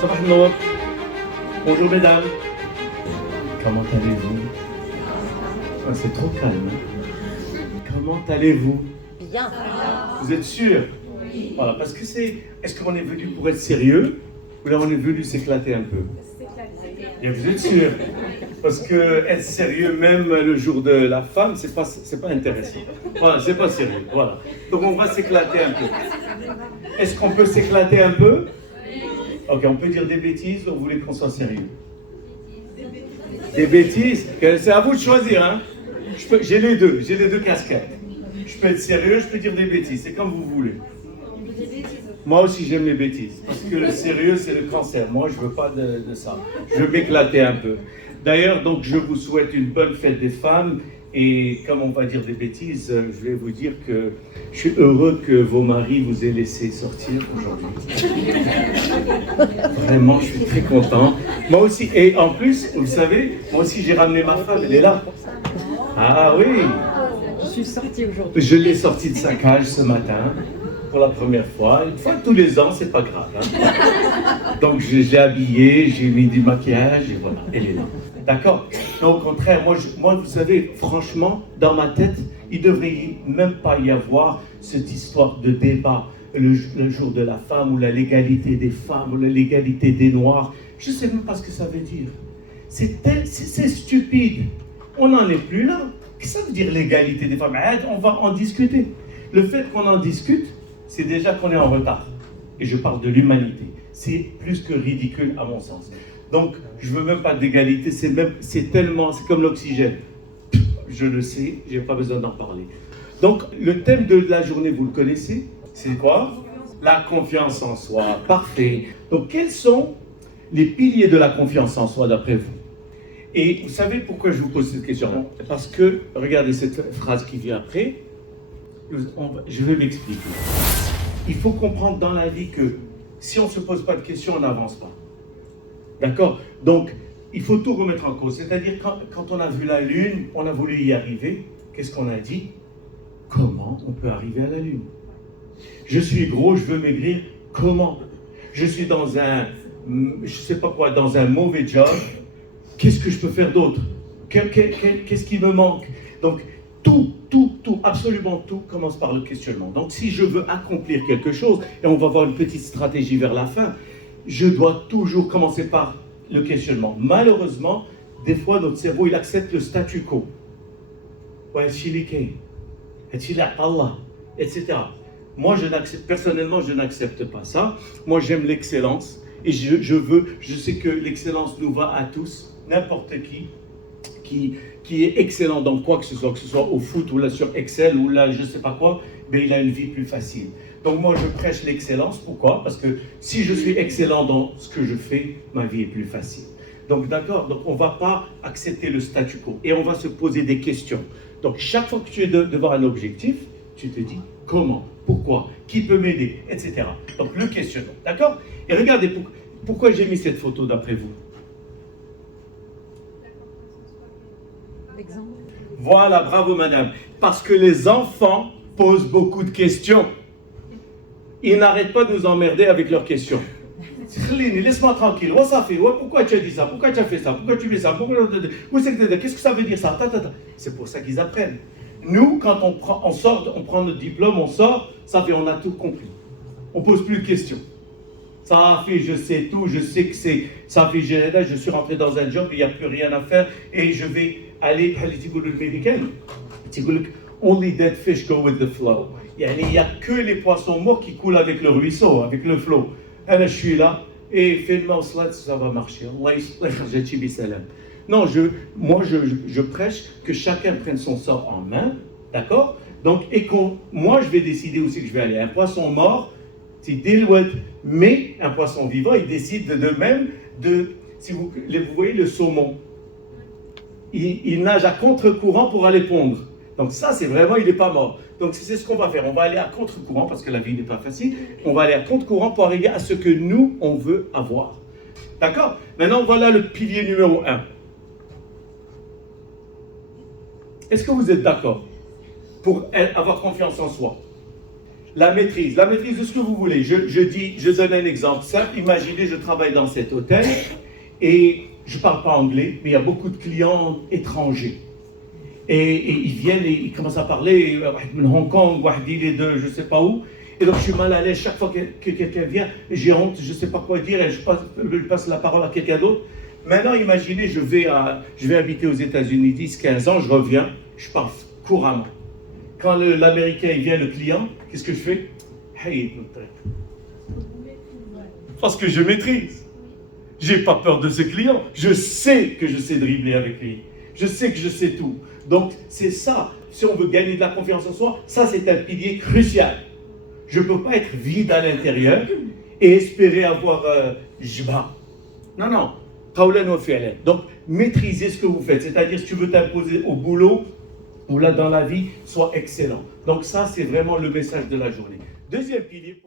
Sabah Nour. Bonjour mesdames. Comment allez-vous? Ah, c'est trop calme. Hein? Comment allez-vous? Bien. Vous êtes sûr? Oui. Voilà, parce que est-ce qu'on est venu pour être sérieux ou là on est venu s'éclater un peu? Bien, vous êtes sûr? Parce que être sérieux même le jour de la femme, c'est pas intéressant. Voilà, c'est pas sérieux. Voilà. Donc on va s'éclater un peu. Est-ce qu'on peut s'éclater un peu? Ok, on peut dire des bêtises ou vous voulez qu'on soit sérieux? Des bêtises? C'est à vous de choisir, hein? J'ai les deux casquettes. Je peux être sérieux, je peux dire des bêtises, c'est comme vous voulez. Moi aussi j'aime les bêtises, parce que le sérieux c'est le cancer. Moi je veux pas de ça. Je veux m'éclater un peu. D'ailleurs, donc je vous souhaite une bonne fête des femmes. Et comme on va dire des bêtises, je vais vous dire que je suis heureux que vos maris vous aient laissé sortir aujourd'hui. Vraiment, je suis très content. Moi aussi, et en plus, vous savez, moi aussi j'ai ramené ma femme, elle est là. Ah oui. Je suis sortie aujourd'hui. Je l'ai sortie de sa cage ce matin, pour la première fois. Une fois tous les ans, c'est pas grave. Hein. Donc je l'ai habillée, j'ai mis du maquillage et voilà, elle est là. D'accord? Non, au contraire, moi, vous savez, franchement, dans ma tête, il ne devrait même pas y avoir cette histoire de débat le jour de la femme ou la légalité des femmes ou la légalité des noirs. Je ne sais même pas ce que ça veut dire. C'est stupide. On n'en est plus là. Qu'est-ce que ça veut dire l'égalité des femmes? On va en discuter. Le fait qu'on en discute, c'est déjà qu'on est en retard. Et je parle de l'humanité. C'est plus que ridicule à mon sens. Donc, je ne veux même pas d'égalité, c'est comme l'oxygène. Je le sais, je n'ai pas besoin d'en parler. Donc, le thème de la journée, vous le connaissez? C'est quoi? La confiance en soi. Parfait. Donc, quels sont les piliers de la confiance en soi, d'après vous? Et vous savez pourquoi je vous pose cette question? Parce que, regardez cette phrase qui vient après, je vais m'expliquer. Il faut comprendre dans la vie que si on ne se pose pas de questions, on n'avance pas. D'accord? Donc, il faut tout remettre en cause. C'est-à-dire, quand on a vu la Lune, on a voulu y arriver. Qu'est-ce qu'on a dit? Comment on peut arriver à la Lune? Je suis gros, je veux maigrir. Comment? Je suis dans un mauvais job. Qu'est-ce que je peux faire d'autre? Qu'est-ce qui me manque? Donc, tout, absolument tout commence par le questionnement. Donc, si je veux accomplir quelque chose, et on va voir une petite stratégie vers la fin, je dois toujours commencer par le questionnement. Malheureusement, des fois, notre cerveau, il accepte le statu quo. Etc. Moi, personnellement, je n'accepte pas ça. Moi, j'aime l'excellence. Et je sais que l'excellence nous va à tous, n'importe qui est excellent dans quoi que ce soit au foot ou là sur Excel ou là je ne sais pas quoi, mais il a une vie plus facile. Donc moi je prêche l'excellence, pourquoi? Parce que si je suis excellent dans ce que je fais, ma vie est plus facile. Donc d'accord, donc on ne va pas accepter le statu quo et on va se poser des questions. Donc chaque fois que tu es devant un objectif, tu te dis comment, pourquoi, qui peut m'aider, etc. Donc le questionnement, d'accord? Et regardez, pourquoi j'ai mis cette photo d'après vous? Exemple. Voilà, bravo madame. Parce que les enfants posent beaucoup de questions. Ils n'arrêtent pas de nous emmerder avec leurs questions. Laisse-moi tranquille. Pourquoi tu as dit ça? Pourquoi tu as fait ça? Pourquoi tu fais ça? Qu'est-ce que ça veut dire ça? C'est pour ça qu'ils apprennent. Nous, quand on prend notre diplôme, on sort, ça fait, on a tout compris. On ne pose plus de questions. Ça fait, je sais tout, je sais que ça fait, je suis rentré dans un job, il n'y a plus rien à faire et je vais aller, only dead fish go with the flow. Il n'y a que les poissons morts qui coulent avec le ruisseau, avec le flot. Et là, je suis là et fais-moi ça va marcher. Non, moi je prêche que chacun prenne son sort en main, d'accord? Donc, moi je vais décider où c'est que je vais aller. Un poisson mort, c'est Dilwet, mais un poisson vivant, il décide de même si vous voyez le saumon, il nage à contre-courant pour aller pondre. Donc ça, c'est vraiment, il n'est pas mort. Donc c'est ce qu'on va faire. On va aller à contre-courant, parce que la vie n'est pas facile. On va aller à contre-courant pour arriver à ce que nous, on veut avoir. D'accord? Maintenant, voilà le pilier numéro 1. Est-ce que vous êtes d'accord pour avoir confiance en soi? La maîtrise de ce que vous voulez. Je donne un exemple simple. Imaginez, je travaille dans cet hôtel et je ne parle pas anglais, mais il y a beaucoup de clients étrangers. Et ils viennent et ils commencent à parler, de Hong Kong, il est de je ne sais pas où. Et donc je suis mal à l'aise chaque fois que quelqu'un vient, j'ai honte, je ne sais pas quoi dire, et je passe la parole à quelqu'un d'autre. Maintenant, imaginez, je vais habiter aux États-Unis 10-15 ans, je reviens, je parle couramment. Quand l'Américain vient, le client, qu'est-ce que je fais? Hey, parce que je maîtrise. J'ai pas peur de ce client. Je sais que je sais dribbler avec lui. Je sais que je sais tout. Donc, c'est ça. Si on veut gagner de la confiance en soi, ça, c'est un pilier crucial. Je ne peux pas être vide à l'intérieur et espérer avoir jba. Non, non. Donc, maîtrisez ce que vous faites. C'est-à-dire, si tu veux t'imposer au boulot ou là dans la vie, sois excellent. Donc, ça, c'est vraiment le message de la journée. Deuxième pilier.